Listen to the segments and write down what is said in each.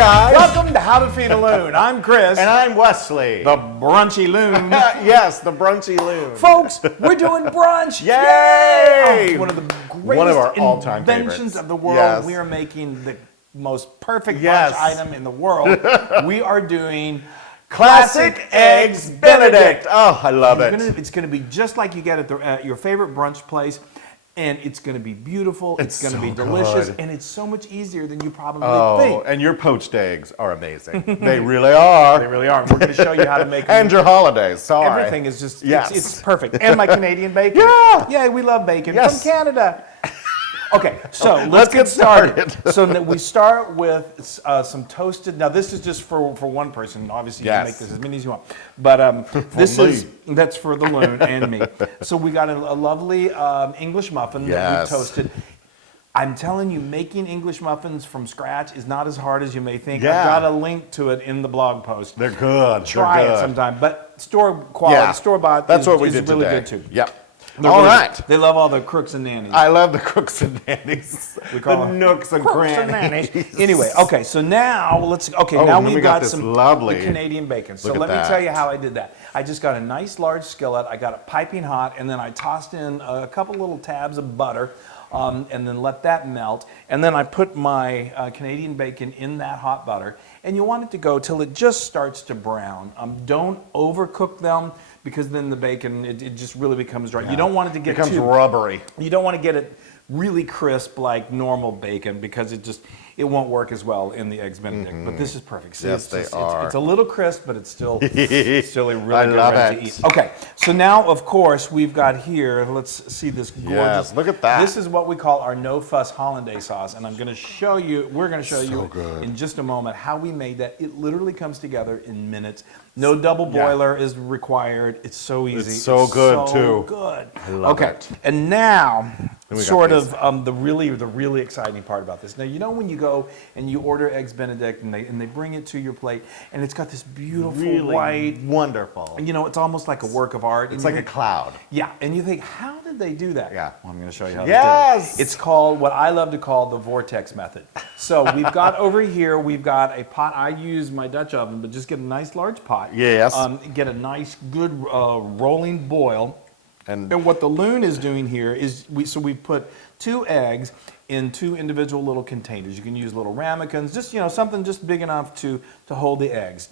guys. Welcome to How to Feed a Loon. I'm Chris. And I'm Wesley. The Brunchy Loon. Yes, the Brunchy Loon. Folks, we're doing brunch. Yay! Oh, one of the greatest One of our all-time inventions favorites. of the world. Yes. We are making the most perfect Yes. brunch item in the world. We are doing Classic Eggs Benedict. Oh, I love it. It's going to be just like you get at your favorite brunch place. And it's going to be beautiful. It's going to be delicious. good. And it's so much easier than you probably think. And your poached eggs are amazing. They really are. They really are. We're going to show you how to make them. And your Hollandaise. Sorry. Everything is just, Yes. it's perfect. And my Canadian bacon. Yeah. Yeah, we love bacon Yes. from Canada. Okay, so Let's get started. So we start with some toasted. Now this is just for one person. Obviously, you can make this as many as you want. But that's for the Loon and me. So we got a lovely English muffin that we toasted. I'm telling you, making English muffins from scratch is not as hard as you may think. Yeah. I've got a link to it in the blog post. They're good. Try it sometime. But store quality, store bought. That's what we did really today. good too. Yep. All right. They love all the crooks and nannies. I love the crooks and nannies. We call the nooks and crannies. Anyway, okay, so now let's. Okay, Oh, now and then we've we got got this some lovely- the Canadian bacon. So Look at let me that. tell you how I did that. I just got a nice large skillet. I got it piping hot, and then I tossed in a couple little tabs of butter, and then let that melt. And then I put my Canadian bacon in that hot butter, and you want it to go till it just starts to brown. Don't overcook them, because then the bacon, it just really becomes dry. You don't want it to get becomes too rubbery. You don't want to get it really crisp like normal bacon, because it won't work as well in the Eggs Benedict. But this is perfect. See, Yes, they are. It's a little crisp, but it's still a really good love one to it. eat. Okay, so now of course we've got here. Let's see this gorgeous. Yes, look at that. This is what we call our no fuss Hollandaise sauce, and I'm going to show you. We're going to show you good. in just a moment how we made that. It literally comes together in minutes. No double boiler is required. It's so easy. It's so good, so too. Good. I love it. And now, we got sort these. of the really exciting part about this. Now, you know when you go and you order Eggs Benedict and they bring it to your plate, and it's got this beautiful Really white, wonderful. you know, it's almost like a work of art. It's And like you a cloud. Yeah, and you think, how did they do that? Yeah. Well, I'm going to show you how Yes! they did it. It's called what I love to call the Vortex method. So we've got over here, we've got a pot. I use my Dutch oven, but just get a nice large pot. Yes. Get a nice, good rolling boil. And And what the Loon is doing here is, we put 2 eggs in 2 individual little containers. You can use little ramekins, just something just big enough to hold the eggs.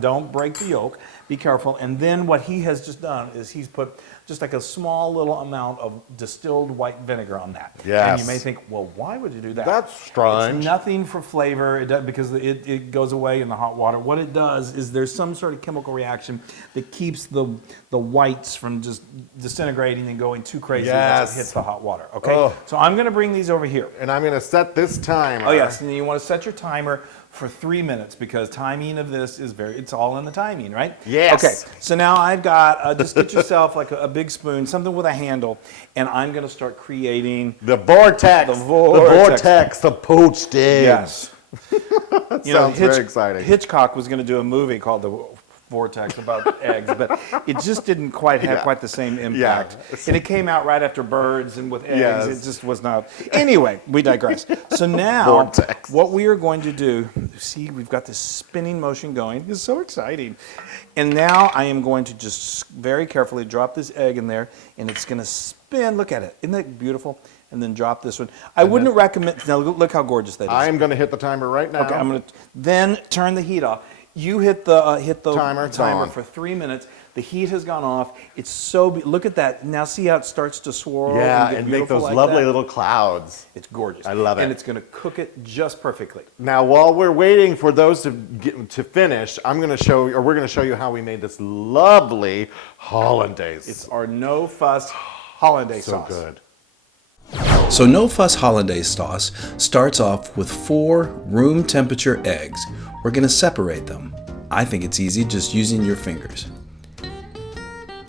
Don't break the yolk. Be careful. And then what he has just done is he's put just like a small little amount of distilled white vinegar on that. Yes. And you may think, well, why would you do that? That's strange. It's nothing for flavor. It does, because it goes away in the hot water. What it does is there's some sort of chemical reaction that keeps the whites from just disintegrating and going too crazy once it hits the hot water. Okay. Oh. So I'm going to bring these over here. And I'm going to set this timer. Oh yes, and you want to set your timer for 3 minutes, because timing of this is it's all in the timing, right? Yes. Okay, so now I've got, just get yourself like a big spoon, something with a handle, and I'm going to start creating The Vortex. The Vortex. The poached eggs. Yes. That sounds very exciting. Hitchcock was going to do a movie called The Vortex about eggs, but it just didn't quite have quite the same impact. And it came out right after Birds and with eggs. Yes. It just was not. Anyway, we digress. So now, Vortex. what we are going to do, see, we've got this spinning motion going. It's so exciting. And now I am going to just very carefully drop this egg in there, and it's going to spin. Look at it. Isn't that beautiful? And then drop this one. I wouldn't recommend. Now look how gorgeous that is. I am going to hit the timer right now. Okay, I'm going to then turn the heat off. You hit the Timer for 3 minutes. The heat has gone off. It's so look at that. Now see how it starts to swirl. Yeah, and, and get make beautiful those like lovely that? little clouds. It's gorgeous. I love it. And it's going to cook it just perfectly. Now, while we're waiting for those to finish, we're going to show you how we made this lovely Hollandaise. It's our no fuss Hollandaise sauce. so good. So No Fuss Hollandaise sauce starts off with 4 room temperature eggs. We're going to separate them. I think it's easy just using your fingers.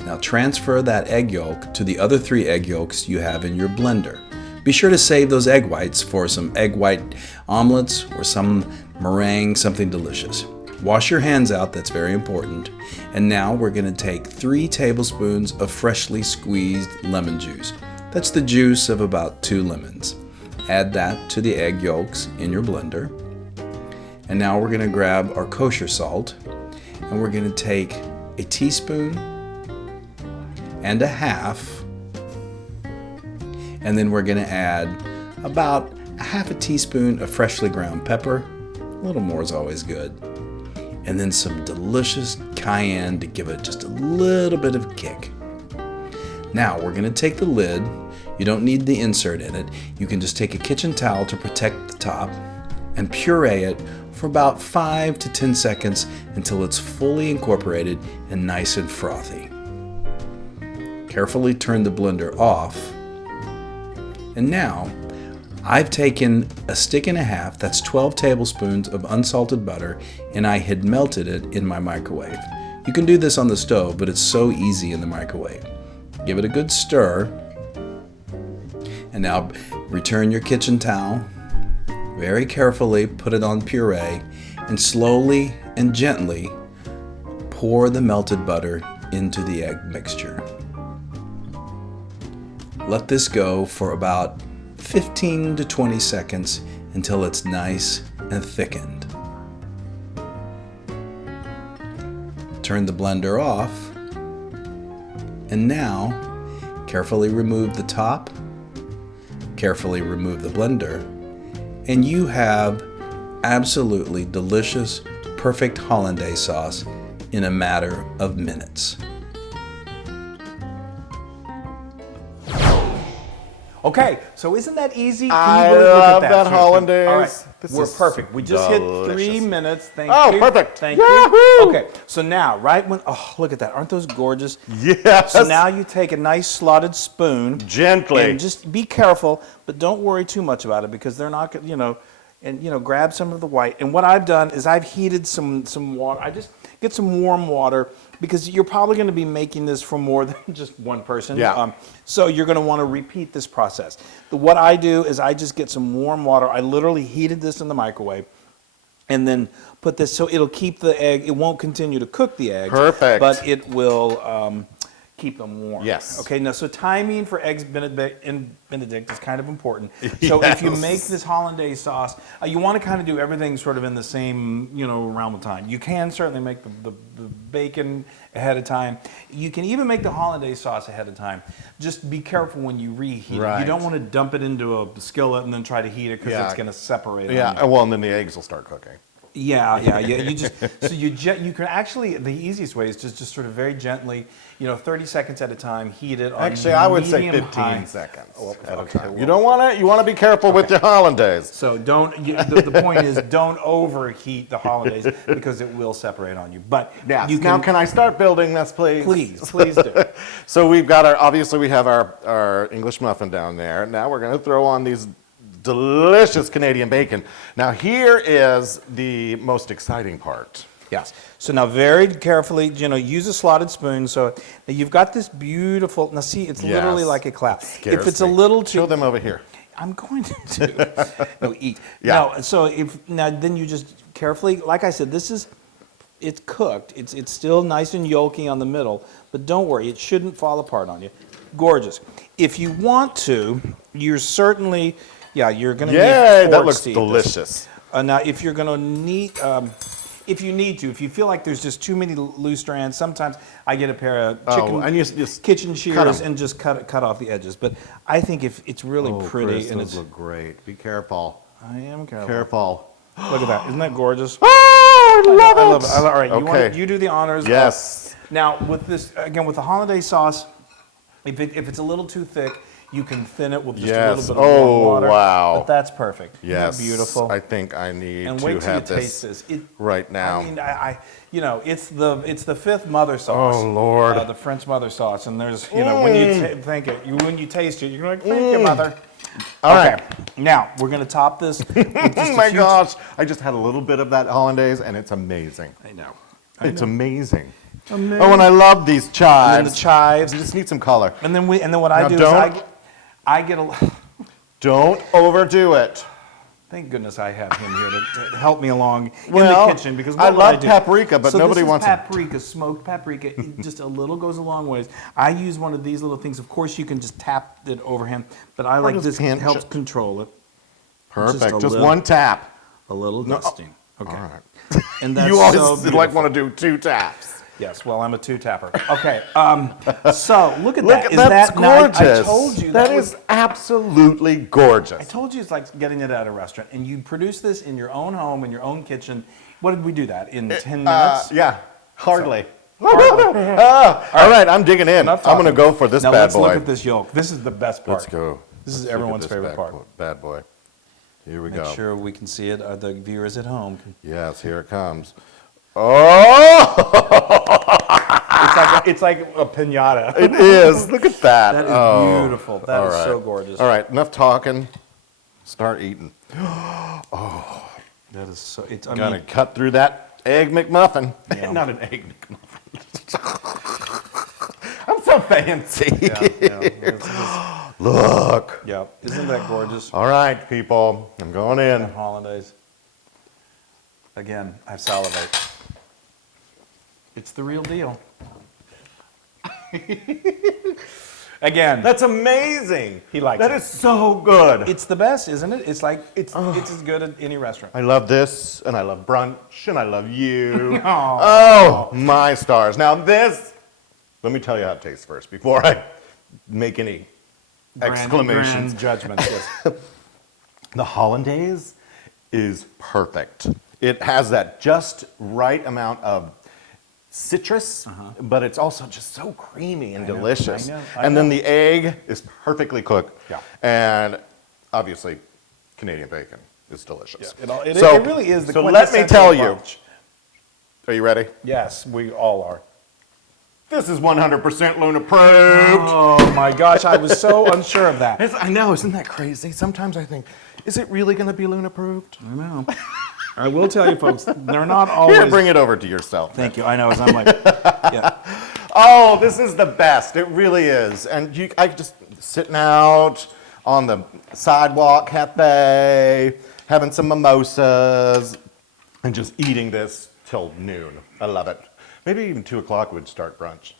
Now transfer that egg yolk to the other 3 egg yolks you have in your blender. Be sure to save those egg whites for some egg white omelets or some meringue, something delicious. Wash your hands out, that's very important. And now we're going to take 3 tablespoons of freshly squeezed lemon juice. That's the juice of about 2 lemons. Add that to the egg yolks in your blender. And now we're gonna grab our kosher salt, and we're gonna take a teaspoon and a half, and then we're gonna add about a half a teaspoon of freshly ground pepper. A little more is always good. And then some delicious cayenne to give it just a little bit of kick. Now we're gonna take the lid. You don't need the insert in it. You can just take a kitchen towel to protect the top and puree it for about 5 to 10 seconds until it's fully incorporated and nice and frothy. Carefully turn the blender off. And now I've taken a stick and a half, that's 12 tablespoons of unsalted butter, and I had melted it in my microwave. You can do this on the stove, but it's so easy in the microwave. Give it a good stir. And now return your kitchen towel. Very carefully put it on puree and slowly and gently pour the melted butter into the egg mixture. Let this go for about 15 to 20 seconds until it's nice and thickened. Turn the blender off, and now carefully remove the top, carefully remove the blender, and you have absolutely delicious, perfect hollandaise sauce in a matter of minutes. Okay, so isn't that easy? I Look at love that Shannon. hollandaise. All right, This we're is perfect. We just hit 3 delicious. minutes. Thank Oh, you. perfect. Thank Yahoo! you. Okay, so now, right when, oh, look at that. Aren't those gorgeous? Yes. So now you take a nice slotted spoon. Gently. And just be careful, but don't worry too much about it because they're not, grab some of the white. And what I've done is I've heated some water. I just get some warm water because you're probably going to be making this for more than just one person. Yeah. So you're going to want to repeat this process. What I do is I just get some warm water. I literally heated this in the microwave and then put this so it'll keep the egg. It won't continue to cook the eggs. Perfect. But it will keep them warm. Yes. Okay, now so timing for eggs Benedict is kind of important. So if you make this hollandaise sauce, you want to kind of do everything sort of in the same, realm of time. You can certainly make the bacon ahead of time. You can even make the hollandaise sauce ahead of time. Just be careful when you reheat it. You don't want to dump it into a skillet and then try to heat it because it's going to separate. Yeah, well, and then the eggs will start cooking. Yeah. You just you can actually, the easiest way is just sort of very gently, 30 seconds at a time, heat it on Actually, I would say medium 15 high. seconds Okay, at a okay, time. well- You don't want to. You want to be careful with your hollandaise. So the point is don't overheat the hollandaise because it will separate on you. But Yes. you Now, can I start building this, please? please do. So we've got obviously we have our English muffin down there. Now we're going to throw on these delicious Canadian bacon. Now here is the most exciting part. Yes. So now very carefully, use a slotted spoon. So now you've got this beautiful, now see, it's literally Yes. like a cloud. Scares If it's a me. little too... Show them over here. I'm going to. No, eat. Yeah. No, so then you just carefully, like I said, it's cooked. It's still nice and yolky on the middle, but don't worry, it shouldn't fall apart on you. Gorgeous. If you want to, you're certainly, you're going to need Yay, that forks looks to eat this. delicious. Now, if you're going to need, if you need to, if you feel like there's just too many loose strands, sometimes I get a pair of chicken and you just kitchen cut shears 'em. and just cut off the edges. But I think if it's really pretty Chris, and those it's, look great. Be careful. I am careful. Careful. Look at that! Isn't that gorgeous? Oh, I love it. All right, Okay. you do the honors. Yes. Now with this again with the hollandaise sauce, if it's a little too thick, you can thin it with just a Yes. little bit of warm Oh, water. wow. But that's perfect. Isn't that Yes. beautiful. I think I need And to wait till you have taste this this. right now. I mean, it's the fifth mother sauce. Oh, Lord. The French mother sauce, and there's when you when you taste it, you're like, thank you, mother. All Okay. right. Now we're gonna top this. With just Oh a my few- gosh. I just had a little bit of that hollandaise and it's amazing. I know. It's amazing. Amazing. Oh, and I love these chives. And then the chives. You just need some color. And then what I Now do don't- is I get a. Don't overdo it. Thank goodness I have him here to help me along Well, in the kitchen because I what would I love do? paprika, but so nobody this is wants it. paprika, smoked paprika. Just a little goes a long ways. I use one of these little things. Of course, you can just tap it over him, but I like just this. pinch Helps it. control it. Perfect. a Just little. one tap. A little No, dusting. Okay. All right. And that's You so always beautiful. like want to do 2 taps. Yes, well, I'm a 2-tapper. Okay, so look at Look, that. Is that's that nice? gorgeous. I told you that was, is absolutely gorgeous. I told you it's like getting it at a restaurant, and you produce this in your own home, in your own kitchen. What did we do that in 10 minutes? Yeah, hardly. Hardly. All right, I'm digging in. Enough I'm going to talking. go for this Now bad let's boy. look at this yolk. This is the best part. Let's go. This is Let's look at everyone's this favorite part. Bad boy. Here we Make go. sure we can see it. The viewers at home. Yes, here it comes. Oh! It's like a piñata. It is. Look at that. That is beautiful. That all is right. so gorgeous. All right, enough talking. Start eating. That is so. It's. I Gonna mean, cut through that egg McMuffin. Yeah. Not an egg McMuffin. I'm so fancy. yeah. Look. Yeah. Isn't that gorgeous? All right, people. I'm going in. Hollandaise. Again, I salivate. It's the real deal. Again, That's amazing. He likes That it. is so good. it's the best, isn't it? It's like it's as good at any restaurant. I love this, and I love brunch, and I love you. Aw. Oh, my stars. Now this, let me tell you how it tastes first before I make any exclamations. Grand judgments. Yes. The Hollandaise is perfect. It has that just right amount of citrus, but it's also just so creamy and delicious. I And then know. the egg is perfectly cooked. Yeah. And obviously, Canadian bacon is delicious. It So- really is the So let me tell you. quintessential brunch. Are you ready? Yes, we all are. This is 100% Loon approved. Oh my gosh, I was so unsure of that. I know, isn't that crazy? Sometimes I think, is it really going to be Loon approved? I know. I will tell you, folks, they're not always. Here, bring it over to yourself. Thank you. I know. As I'm like, yeah. Oh, this is the best. It really is. And I just sitting out on the sidewalk cafe, having some mimosas, and just eating this till noon. I love it. Maybe even 2 o'clock would start brunch.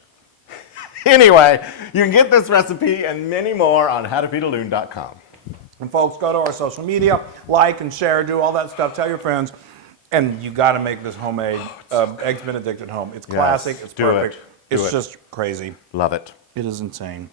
Anyway, you can get this recipe and many more on howtofeedaloon.com. And folks, go to our social media, like and share, do all that stuff. Tell your friends, and you got to make this homemade eggs Benedict at home. It's classic. It's do it. perfect. Do It's it. just crazy. Love it. It is insane.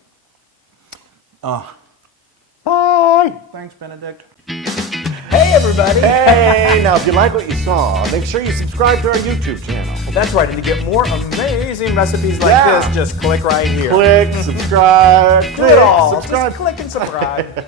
Bye. Thanks, Benedict. Hey, everybody. Hey, now if you like what you saw, make sure you subscribe to our YouTube channel. That's right. And to get more amazing recipes like Yeah. this, just click right here. Click, subscribe, Do it all. subscribe. Just click and subscribe.